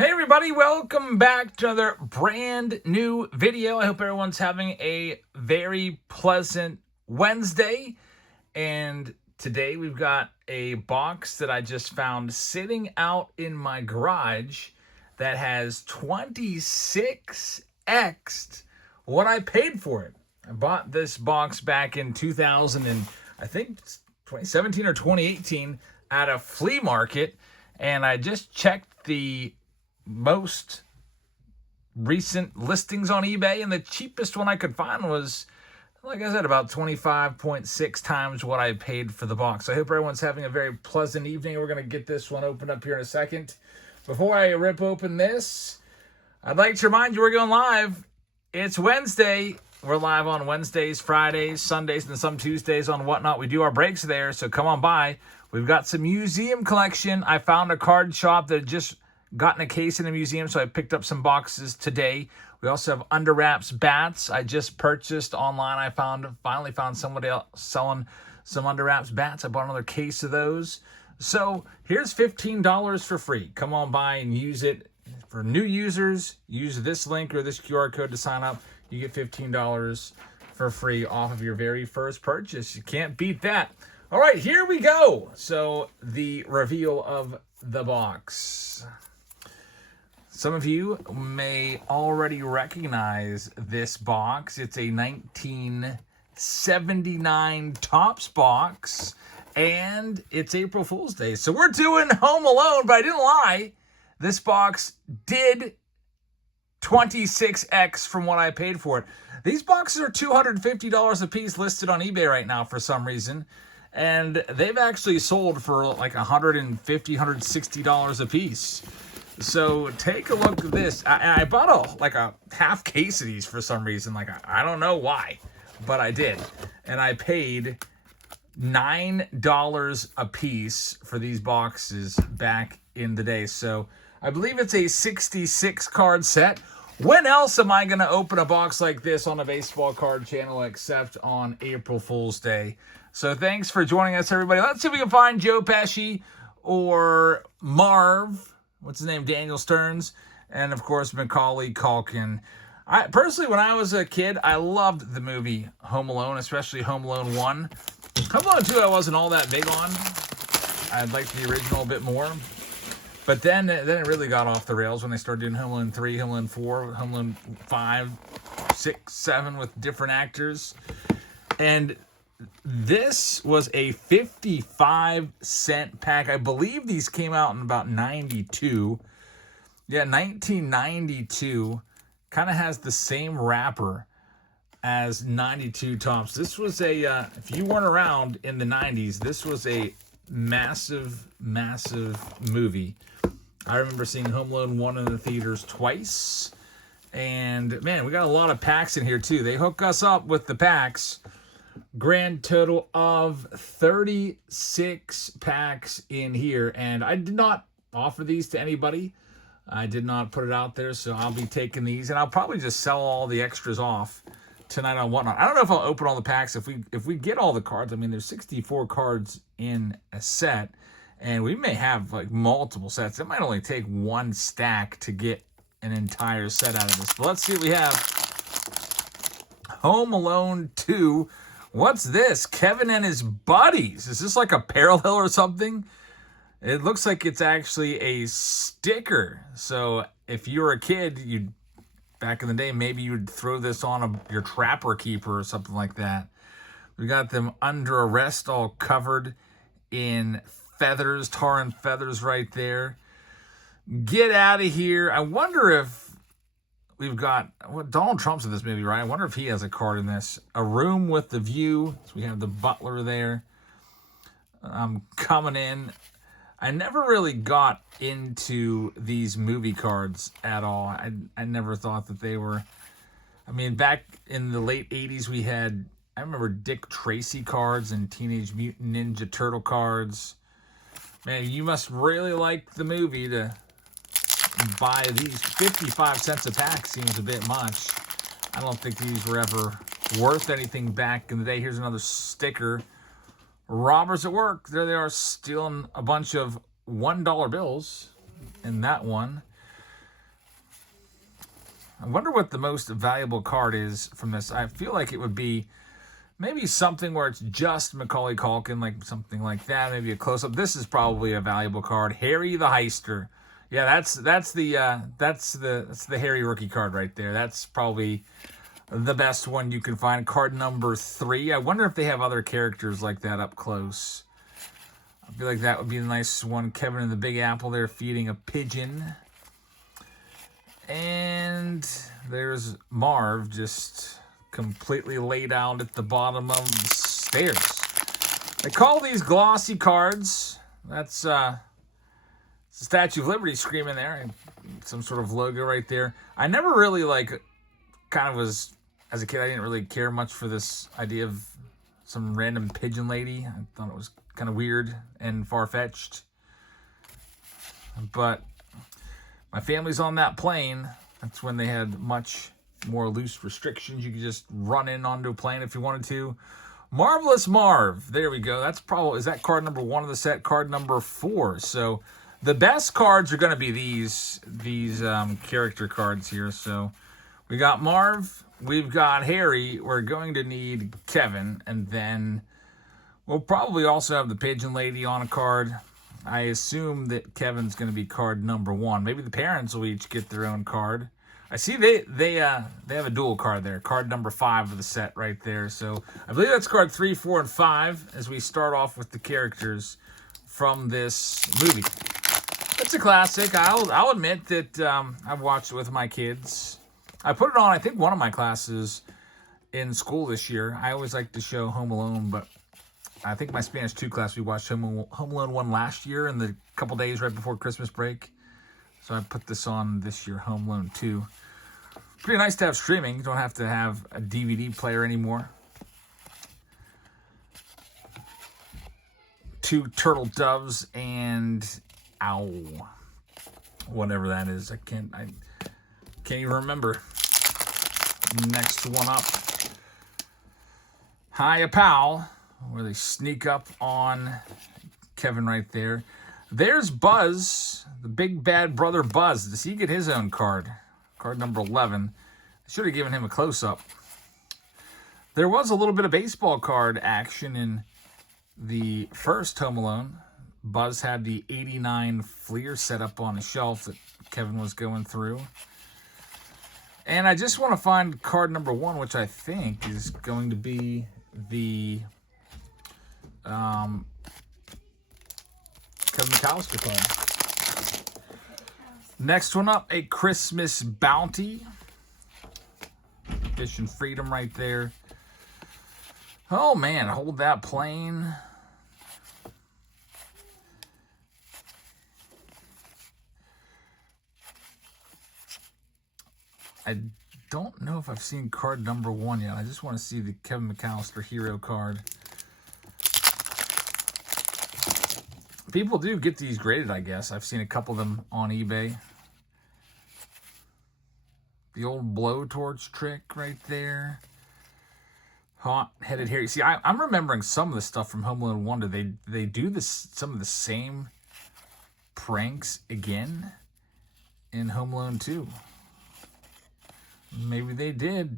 Hey everybody, welcome back to another brand new video. I hope everyone's having a very pleasant Wednesday. And today we've got a box that I just found sitting out in my garage that has 26x'd what I paid for it. I bought this box back in 2000 and I think 2017 or 2018 at a flea market, and I just checked the most recent listings on eBay, and the cheapest one I could find was, like I said, about 25.6 times what I paid for the box. I hope everyone's having a very pleasant evening. We're going to get this one opened up here in a second. Before I rip open this, I'd like to remind you we're going live. It's Wednesday. We're live on Wednesdays, Fridays, Sundays, and some Tuesdays on Whatnot. We do our breaks there, so come on by. We've got some museum collection. I found a card shop that just got in a case in a museum, so I picked up some boxes today. We also have under wraps bats. I just purchased online. I finally found somebody else selling some under wraps bats. I bought another case of those. So here's $15 for free. Come on by and use it. For new users, use this link or this QR code to sign up. You get $15 for free off of your very first purchase. You can't beat that. All right, here we go. So the reveal of the box. Some of you may already recognize this box. It's a 1979 Topps box, and it's April Fool's Day. So we're doing Home Alone, but I didn't lie. This box did 26x from what I paid for it. These boxes are $250 a piece listed on eBay right now for some reason, and they've actually sold for like $150, $160 a piece. So take a look at this. I bought a half case of these for some reason. I don't know why, but I did. And I paid $9 a piece for these boxes back in the day. So I believe it's a 66 card set. When else am I going to open a box like this on a baseball card channel except on April Fool's Day? So thanks for joining us, everybody. Let's see if we can find Joe Pesci or Marv. What's his name? Daniel Stearns. And, of course, Macaulay Culkin. Personally, when I was a kid, I loved the movie Home Alone, especially Home Alone 1. Home Alone 2 I wasn't all that big on. I liked the original a bit more. But then it really got off the rails when they started doing Home Alone 3, Home Alone 4, Home Alone 5, 6, 7 with different actors. And this was a 55-cent pack. I believe these came out in about 92. Yeah, 1992. Kind of has the same wrapper as 92 Topps. This was a, if you weren't around in the 90s, this was a massive, massive movie. I remember seeing Home Alone 1 in the theaters twice. And, man, we got a lot of packs in here, too. They hook us up with the packs. Grand total of 36 packs in here, and I did not offer these to anybody. I did not put it out there, so I'll be taking these, and I'll probably just sell all the extras off tonight on Whatnot. I don't know if I'll open all the packs. If we get all the cards, I mean, there's 64 cards in a set, and we may have like multiple sets. It might only take one stack to get an entire set out of this. But let's see what we have. Home Alone 2. What's this? Kevin and his buddies. Is this like a parallel or something? It looks like it's actually a sticker. So if you were a kid, back in the day, maybe you would throw this on your Trapper Keeper or something like that. We got them under arrest, all covered in feathers, tar and feathers right there. Get out of here. I wonder if we've got Donald Trump's in this movie, right? I wonder if he has a card in this. A Room with the View. So we have the butler there. Coming in. I never really got into these movie cards at all. I never thought that they were... I mean, back in the late 80s, we had... I remember Dick Tracy cards and Teenage Mutant Ninja Turtle cards. Man, you must really like the movie to buy these. 55 cents a pack seems a bit much. I don't think these were ever worth anything back in the day. Here's another sticker. Robbers at work. There they are, stealing a bunch of $1 bills in that one. I wonder what the most valuable card is from this. I feel like it would be maybe something where it's just Macaulay Culkin, like something like that. Maybe a close-up. This is probably a valuable card. Harry the Heister. Yeah, that's the Harry rookie card right there. That's probably the best one you can find. Card number 3. I wonder if they have other characters like that up close. I feel like that would be a nice one. Kevin and the Big Apple there feeding a pigeon. And there's Marv just completely laid out at the bottom of the stairs. They call these glossy cards. That's the Statue of Liberty screaming there. Some sort of logo right there. I never really kind of was, as a kid, I didn't really care much for this idea of some random pigeon lady. I thought it was kind of weird and far-fetched. But my family's on that plane. That's when they had much more loose restrictions. You could just run in onto a plane if you wanted to. Marvelous Marv. There we go. That's probably, is that card number 1 of the set? Card number 4. So the best cards are going to be these character cards here. So we got Marv. We've got Harry. We're going to need Kevin. And then we'll probably also have the Pigeon Lady on a card. I assume that Kevin's going to be card number 1. Maybe the parents will each get their own card. I see they have a dual card there. Card number 5 of the set right there. So I believe that's card 3, 4, and 5 as we start off with the characters from this movie. It's a classic. I'll admit that I've watched it with my kids. I put it on, I think, one of my classes in school this year. I always like to show Home Alone, but I think my Spanish 2 class, we watched Home Alone 1 last year in the couple days right before Christmas break. So I put this on this year, Home Alone 2. Pretty nice to have streaming. You don't have to have a DVD player anymore. 2 turtle doves and ow, whatever that is. I can't even remember. Next one up, Hiya Pal, where they sneak up on Kevin right there. There's Buzz, the big bad brother Buzz. Does he get his own card? Card number 11. I should have given him a close-up. There was a little bit of baseball card action in the first Home Alone. Buzz had the 89 Fleer set up on a shelf that Kevin was going through. And I just want to find card number 1, which I think is going to be the Kevin McAllister card. Next one up, a Christmas Bounty. Fish and Freedom right there. Oh man, hold that plane. I don't know if I've seen card number 1 yet. I just want to see the Kevin McAllister hero card. People do get these graded, I guess. I've seen a couple of them on eBay. The old blowtorch trick right there. Hot-headed Harry. See, I'm remembering some of the stuff from Home Alone 1. Do they do some of the same pranks again in Home Alone 2? Maybe they did.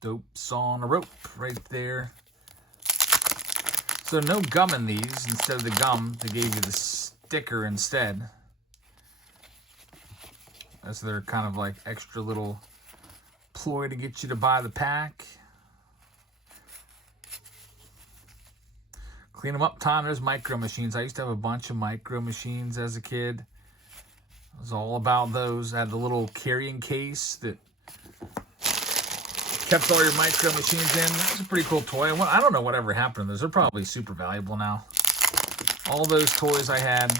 Dope saw on a rope right there. So no gum in these. Instead of the gum, they gave you the sticker instead. That's their kind of like extra little ploy to get you to buy the pack. Clean them up time. There's Micro Machines. I used to have a bunch of Micro Machines as a kid. It was all about those. I had the little carrying case that kept all your Micro Machines in. That was a pretty cool toy. I don't know whatever happened to those. They're probably super valuable now. All those toys I had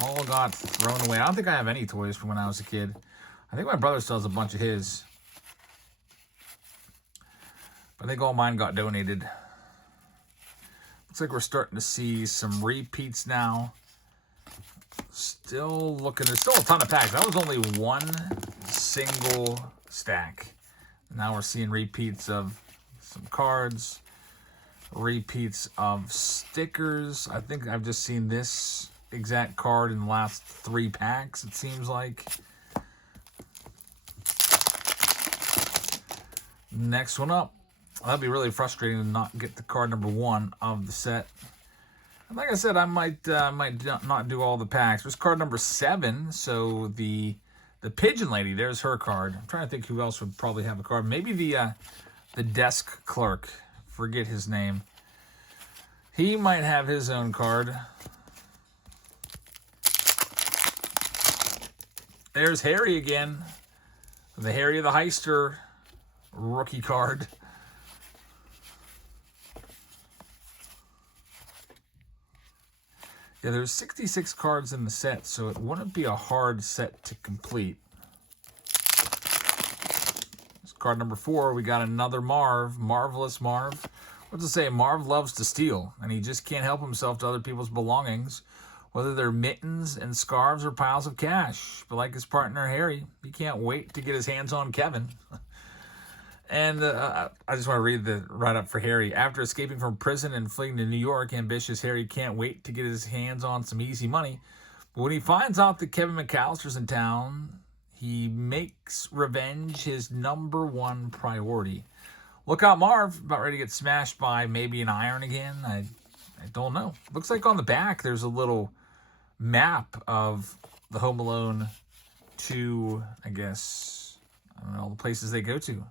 all got thrown away. I don't think I have any toys from when I was a kid. I think my brother still has a bunch of his. But I think all mine got donated. Looks like we're starting to see some repeats now. Still looking. There's still a ton of packs. That was only one single stack. Now we're seeing repeats of some cards, repeats of stickers. I think I've just seen this exact card in the last 3 packs, it seems like. Next one up. That'd be really frustrating to not get the card number 1 of the set. And like I said, I might not do all the packs. There's card number 7. So the pigeon lady, there's her card. I'm trying to think who else would probably have a card. Maybe the desk clerk. Forget his name. He might have his own card. There's Harry again. The Harry the Heister rookie card. Yeah, there's 66 cards in the set, so it wouldn't be a hard set to complete. It's card number 4. We got another Marv. Marvelous Marv. What's it say? Marv loves to steal, and he just can't help himself to other people's belongings, whether they're mittens and scarves or piles of cash. But like his partner Harry, he can't wait to get his hands on Kevin. And I just want to read the write-up for Harry. After escaping from prison and fleeing to New York, ambitious Harry can't wait to get his hands on some easy money. But when he finds out that Kevin McAllister's in town, he makes revenge his number 1 priority. Look out, Marv. About ready to get smashed by maybe an iron again. I don't know. Looks like on the back there's a little map of the Home Alone 2, I guess, I don't know, all the places they go to.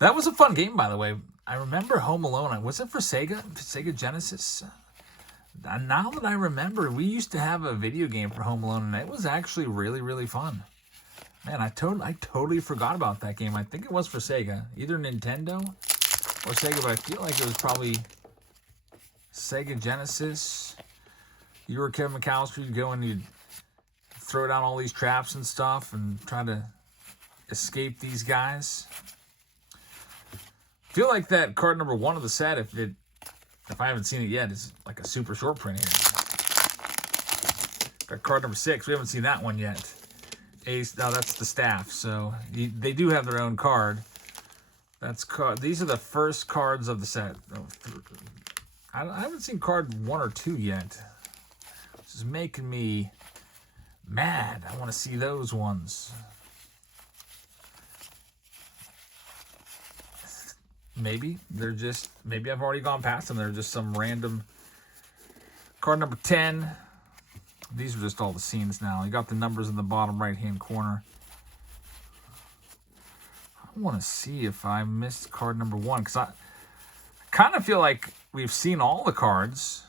That was a fun game, by the way. I remember Home Alone. Was it for Sega? Sega Genesis? Now that I remember, we used to have a video game for Home Alone, and it was actually really, really fun. Man, I totally forgot about that game. I think it was for Sega. Either Nintendo or Sega, but I feel like it was probably Sega Genesis. You were Kevin McAllister. You'd go and you'd throw down all these traps and stuff and try to escape these guys. I feel like that card number 1 of the set, if I haven't seen it yet, is like a super short print here. Got card number 6. We haven't seen that one yet. Ace. No, that's the staff. So they do have their own card. These are the first cards of the set. I haven't seen card 1 or 2 yet. This is making me mad. I want to see those ones. Maybe I've already gone past them. They're just some random card number 10. These are just all the scenes now. You got the numbers in the bottom right-hand corner. I want to see if I missed card number 1, because I kind of feel like we've seen all the cards,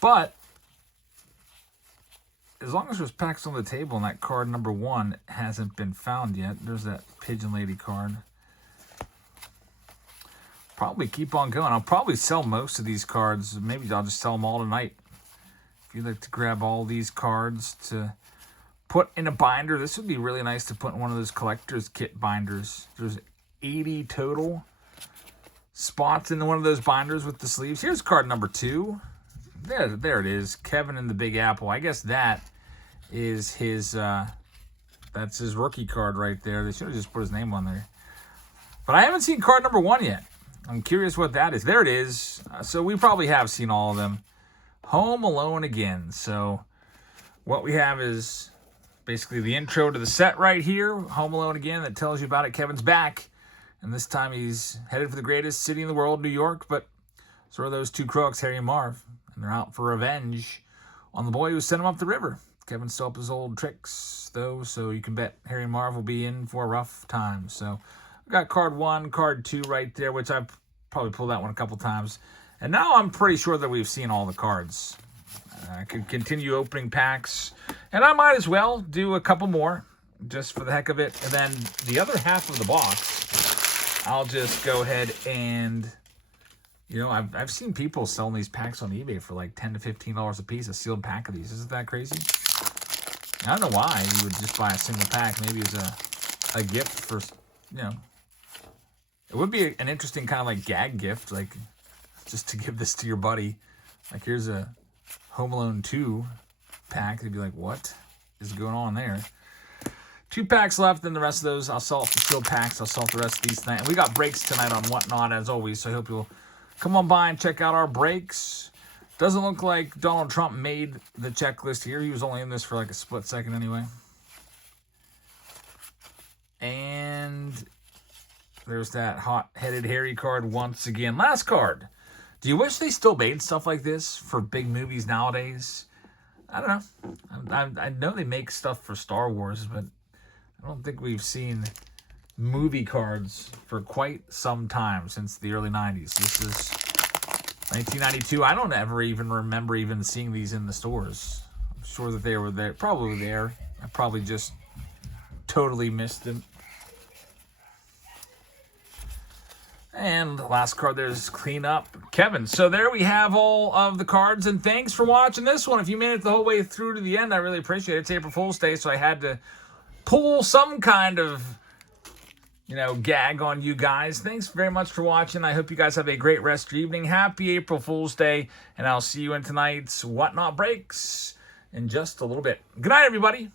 but as long as there's packs on the table and that card number 1 hasn't been found yet, there's that Pigeon Lady card. Probably keep on going. I'll probably sell most of these cards. Maybe I'll just sell them all tonight. If you'd like to grab all these cards to put in a binder, this would be really nice to put in one of those collector's kit binders. There's 80 total spots in one of those binders with the sleeves. Here's card number 2. There it is. Kevin and the Big Apple. I guess that is his, that's his rookie card right there. They should have just put his name on there. But I haven't seen card number 1 yet. I'm curious what that is. There it is. So we probably have seen all of them. Home Alone again. So what we have is basically the intro to the set right here. Home Alone again, that tells you about it. Kevin's back. And this time he's headed for the greatest city in the world, New York. But so are those 2 crooks, Harry and Marv. And they're out for revenge on the boy who sent him up the river. Kevin still up his old tricks, though. So you can bet Harry and Marv will be in for a rough time. So we got card 1, card 2 right there, which I've probably pulled that one a couple times. And now I'm pretty sure that we've seen all the cards. I could continue opening packs. And I might as well do a couple more just for the heck of it. And then the other half of the box, I'll just go ahead and, you know, I've seen people selling these packs on eBay for like $10 to $15 a piece, a sealed pack of these. Isn't that crazy? I don't know why you would just buy a single pack. Maybe as a gift for, you know, it would be an interesting kind of like gag gift, like just to give this to your buddy. Like, here's a Home Alone 2 pack. They'd be like, what is going on there? 2 packs left, then the rest of those, I'll sell off the sealed packs. I'll sell off the rest of these tonight. And we got breaks tonight on Whatnot, as always, so I hope you'll come on by and check out our breaks. Doesn't look like Donald Trump made the checklist here. He was only in this for like a split second anyway. And there's that hot-headed Harry card once again. Last card. Do you wish they still made stuff like this for big movies nowadays? I don't know. I know they make stuff for Star Wars, but I don't think we've seen movie cards for quite some time, since the early 90s. This is 1992. I don't ever even remember even seeing these in the stores. I'm sure that they were there. Probably there. I probably just totally missed them. And the last card there is Clean Up Kevin. So there we have all of the cards, and thanks for watching this one. If you made it the whole way through to the end, I really appreciate it. It's April Fool's Day, so I had to pull some kind of, gag on you guys. Thanks very much for watching. I hope you guys have a great rest of your evening. Happy April Fool's Day, and I'll see you in tonight's Whatnot Breaks in just a little bit. Good night, everybody.